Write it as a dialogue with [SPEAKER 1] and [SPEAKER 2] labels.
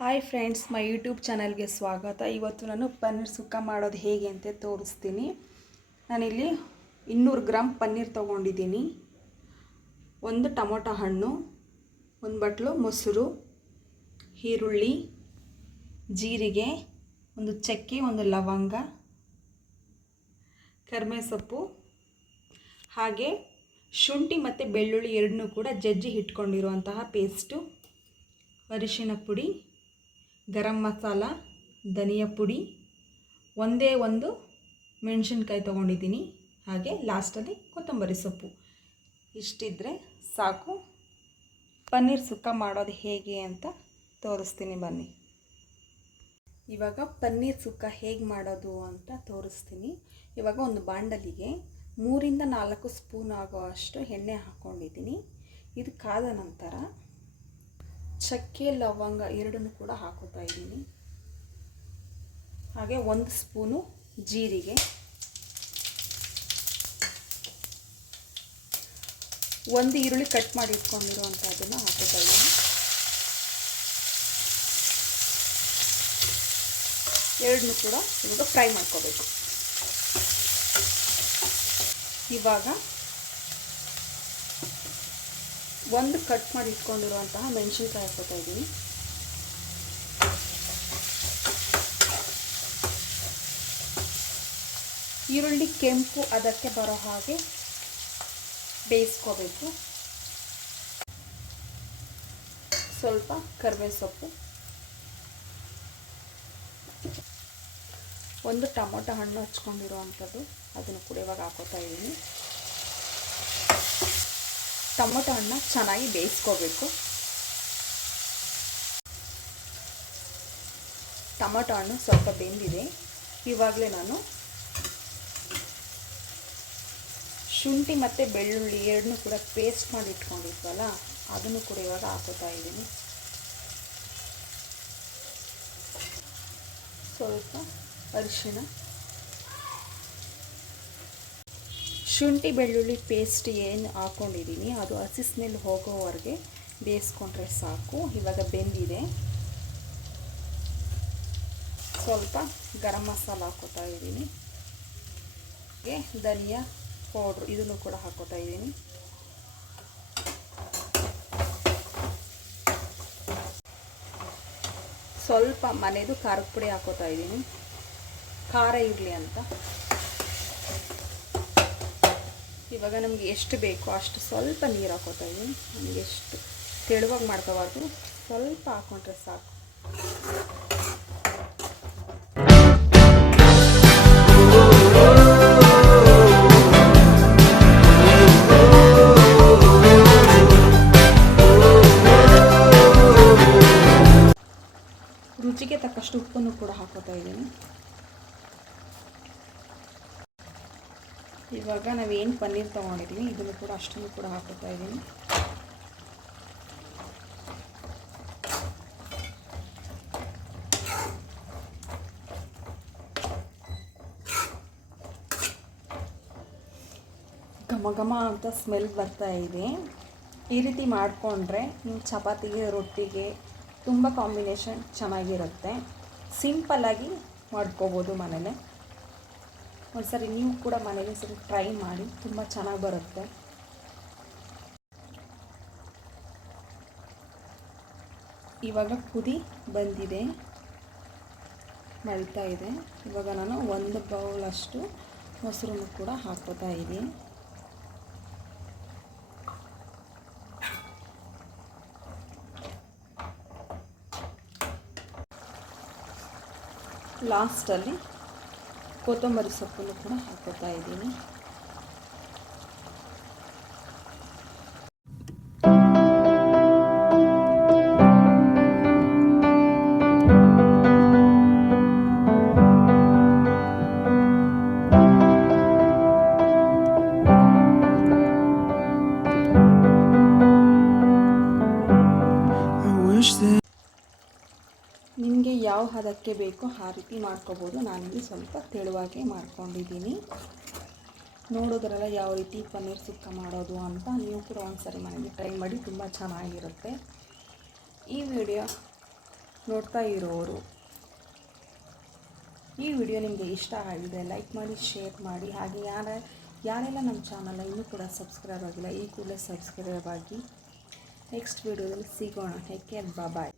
[SPEAKER 1] Hi friends my YouTube ಚಾನಲ್ಗೆ ಸ್ವಾಗತ. ಇವತ್ತು ನಾನು ಪನ್ನೀರ್ ಸುಕ್ಕ ಮಾಡೋದು ಹೇಗೆ ಅಂತ ತೋರಿಸ್ತೀನಿ. ನಾನಿಲ್ಲಿ ಇನ್ನೂರು ಗ್ರಾಮ್ ಪನ್ನೀರ್ ತೊಗೊಂಡಿದ್ದೀನಿ. ಒಂದು ಟೊಮೊಟೊ ಹಣ್ಣು, ಒಂದು ಬಟ್ಲು ಮೊಸರು, ಈರುಳ್ಳಿ, ಜೀರಿಗೆ, ಒಂದು ಚಕ್ಕೆ, ಒಂದು ಲವಂಗ ಕರ್ಮೆ ಸೊಪ್ಪು ಹಾಗೆ ಶುಂಠಿ ಮತ್ತು ಬೆಳ್ಳುಳ್ಳಿ ಎರಡನ್ನೂ ಕೂಡ ಜಜ್ಜಿ ಇಟ್ಕೊಂಡಿರುವಂತಹ ಪೇಸ್ಟು ಅರಿಶಿನ ಪುಡಿ ಗರಂ ಮಸಾಲ, ಧನಿಯ ಪುಡಿ, ಒಂದೇ ಒಂದು ಮೆಣಸಿನ್ಕಾಯಿ ತೊಗೊಂಡಿದ್ದೀನಿ. ಹಾಗೆ ಲಾಸ್ಟಲ್ಲಿ ಕೊತ್ತಂಬರಿ ಸೊಪ್ಪು. ಇಷ್ಟಿದ್ರೆ ಸಾಕು. ಪನ್ನೀರ್ ಸುಕ್ಕ ಮಾಡೋದು ಹೇಗೆ ಅಂತ ತೋರಿಸ್ತೀನಿ ಬನ್ನಿ. ಇವಾಗ ಪನ್ನೀರ್ ಸುಕ್ಕ ಹೇಗೆ ಮಾಡೋದು ಅಂತ ತೋರಿಸ್ತೀನಿ. ಇವಾಗ ಒಂದು ಬಾಂಡಲಿಗೆ ಮೂರಿಂದ ನಾಲ್ಕು ಸ್ಪೂನ್ ಆಗೋ ಅಷ್ಟು ಎಣ್ಣೆ ಹಾಕ್ಕೊಂಡಿದ್ದೀನಿ ಇದು ಕಾದ ನಂತರ ಚಕ್ಕೆ ಲವಂಗ ಎರಡನ್ನು ಕೂಡ ಹಾಕೋತಾ ಇದ್ದೀನಿ. ಹಾಗೆ ಒಂದು ಸ್ಪೂನು ಜೀರಿಗೆ. ಒಂದು ಈರುಳ್ಳಿ ಕಟ್ ಮಾಡಿ ಇಟ್ಕೊಂಡಿರುವಂಥದ್ದನ್ನು ಹಾಕೋತಾ ಇದ್ದೀನಿ. ಎರಡನ್ನೂ ಕೂಡ ಇವಾಗ ಫ್ರೈ ಮಾಡ್ಕೋಬೇಕು. ಇವಾಗ ಒಂದು ಕಟ್ ಮಾಡಿ ಇಟ್ಕೊಂಡಿರುವಂತಹ ಮೆಣಸಿನ್ಕಾಯಿ ಹಾಕೋತಾ ಇದ್ದೀನಿ. ಈರುಳ್ಳಿ, ಕೆಂಪು, ಅದಕ್ಕೆ ಬರೋ ಹಾಗೆ ಬೇಯಿಸ್ಕೋಬೇಕು. ಸ್ವಲ್ಪ ಕರಿಬೇವು ಸೊಪ್ಪು ಒಂದು ಟೊಮೊಟೊ ಹಣ್ಣು ಹಚ್ಕೊಂಡಿರುವಂಥದ್ದು, ಅದನ್ನು ಕೂಡ ಇವಾಗ ಹಾಕೋತಾ ಇದ್ದೀನಿ. ಟೊಮೊಟೊ ಹಣ್ಣು ಚೆನ್ನಾಗಿ ಬೇಯಿಸ್ಕೋಬೇಕು. ಟೊಮೊಟೊ ಹಣ್ಣು ಸ್ವಲ್ಪ ಬೆಂದಿದೆ. ಇವಾಗಲೇ ನಾನು ಶುಂಠಿ ಮತ್ತು ಬೆಳ್ಳುಳ್ಳಿ ಎರಡನ್ನೂ ಕೂಡ ಪೇಸ್ಟ್ ಮಾಡಿ ಇಟ್ಕೊಂಡಿದ್ವಲ್ಲ, ಅದನ್ನು ಕೂಡ ಇವಾಗ ಹಾಕೋತಾ ಇದ್ದೀನಿ. ಸ್ವಲ್ಪ ಅರಿಶಿಣ. ಶುಂಠಿ ಬೆಳ್ಳುಳ್ಳಿ ಪೇಸ್ಟ್ ಏನು ಹಾಕ್ಕೊಂಡಿದ್ದೀನಿ ಅದು ಹಸಿ ಸ್ಮೆಲ್ ಹೋಗೋವರೆಗೆ ಬೇಯಿಸ್ಕೊಂಡ್ರೆ ಸಾಕು. ಇವಾಗ ಬೆಂದಿದೆ. ಸ್ವಲ್ಪ ಗರಂ ಮಸಾಲ ಹಾಕೋತಾ ಇದ್ದೀನಿ ಧನಿಯಾ ಪೌಡ್ರ್ ಇದನ್ನು ಕೂಡ ಹಾಕೋತಾ ಇದ್ದೀನಿ ಸ್ವಲ್ಪ ಮನೆದು ಖಾರದ ಪುಡಿ ಹಾಕೋತಾ ಇದ್ದೀನಿ ಖಾರ ಇರಲಿ ಅಂತ. ಇವಾಗ ನಮಗೆ ಎಷ್ಟು ಬೇಕೋ ಅಷ್ಟು ಸ್ವಲ್ಪ ನೀರು ಹಾಕೋತಾ ಇದ್ದೀನಿ. ನಮಗೆ ಎಷ್ಟು ತೆಳುವಾಗಿ ಮಾಡ್ಕೋಬಾರ್ದು. ಸ್ವಲ್ಪ ಹಾಕೊಂಡ್ರೆ ಸಾಕು. ರುಚಿಗೆ ತಕ್ಕಷ್ಟು ಉಪ್ಪನ್ನು ಕೂಡ ಹಾಕೋತಾ ಇದ್ದೀನಿ. ಇವಾಗ ನಾವೇನು ಪನ್ನೀರ್ ತೊಗೊಂಡಿದ್ದೀವಿ ಇದನ್ನು ಕೂಡ ಅಷ್ಟನ್ನು ಕೂಡ ಹಾಕೋತಾ ಇದ್ದೀನಿ ಘಮ ಘಮ ಅಂತ ಸ್ಮೆಲ್ ಬರ್ತಾ ಇದೆ. ಈ ರೀತಿ ಮಾಡಿಕೊಂಡ್ರೆ ನಿಮ್ಮ ಚಪಾತಿಗೆ, ರೊಟ್ಟಿಗೆ ತುಂಬ ಕಾಂಬಿನೇಷನ್ ಚೆನ್ನಾಗಿರುತ್ತೆ. ಸಿಂಪಲ್ಲಾಗಿ ಮಾಡ್ಕೋಬೋದು ಮನೇಲೆ. ಒಂದ್ಸರಿ ನೀವು ಕೂಡ ಮನೇಲಿ ಸ್ವಲ್ಪ ಟ್ರೈ ಮಾಡಿ, ತುಂಬ ಚೆನ್ನಾಗಿ ಬರುತ್ತೆ. ಇವಾಗ ಕುದಿ ಬಂದಿದೆ. ಮಳಿತಾ ಇದೆ. ಇವಾಗ ನಾನು ಒಂದು ಬೌಲಷ್ಟು ಮೊಸರನ್ನು ಕೂಡ ಹಾಕೋತಾ ಇದ್ದೀನಿ. ಲಾಸ್ಟಲ್ಲಿ ಕೊತ್ತಂಬರಿ ಸೊಪ್ಪನ್ನು ಕೂಡ ಹಾಕೋತಾ ಇದ್ದೀನಿ. ಯಾವ ಹದಕ್ಕೆ ಬೇಕೋ ಆ ರೀತಿ ಮಾಡ್ಕೋಬೋದು. ನಾನಿಲ್ಲಿ ಸ್ವಲ್ಪ ತೆಳುವಾಗೆ ಮಾಡ್ಕೊಂಡಿದ್ದೀನಿ. ನೋಡೋದ್ರಲ್ಲ ಯಾವ ರೀತಿ ಪನ್ನೀರ್ ಸುಕ್ಕ ಮಾಡೋದು ಅಂತ ನೀವು ಕೂಡ ಒಂದ್ಸರಿ ಮನೆಯಲ್ಲಿ ಟ್ರೈ ಮಾಡಿ, ತುಂಬ ಚೆನ್ನಾಗಿರುತ್ತೆ. ಈ ವಿಡಿಯೋ ನೋಡ್ತಾ ಇರೋರು, ಈ ವಿಡಿಯೋ ನಿಮಗೆ ಇಷ್ಟ ಆಗಿದೆ ಲೈಕ್ ಮಾಡಿ, ಶೇರ್ ಮಾಡಿ. ಹಾಗೆ ಯಾರ, ಯಾರೆಲ್ಲ ನಮ್ಮ ಚಾನಲ್ನ ಇನ್ನೂ ಕೂಡ ಸಬ್ಸ್ಕ್ರೈಬ್ ಆಗಿಲ್ಲ, ಈ ಕೂಡಲೇ ಸಬ್ಸ್ಕ್ರೈಬ್ ಆಗಿ. ನೆಕ್ಸ್ಟ್ ವಿಡಿಯೋದಲ್ಲಿ ಸಿಗೋಣ. Take care bye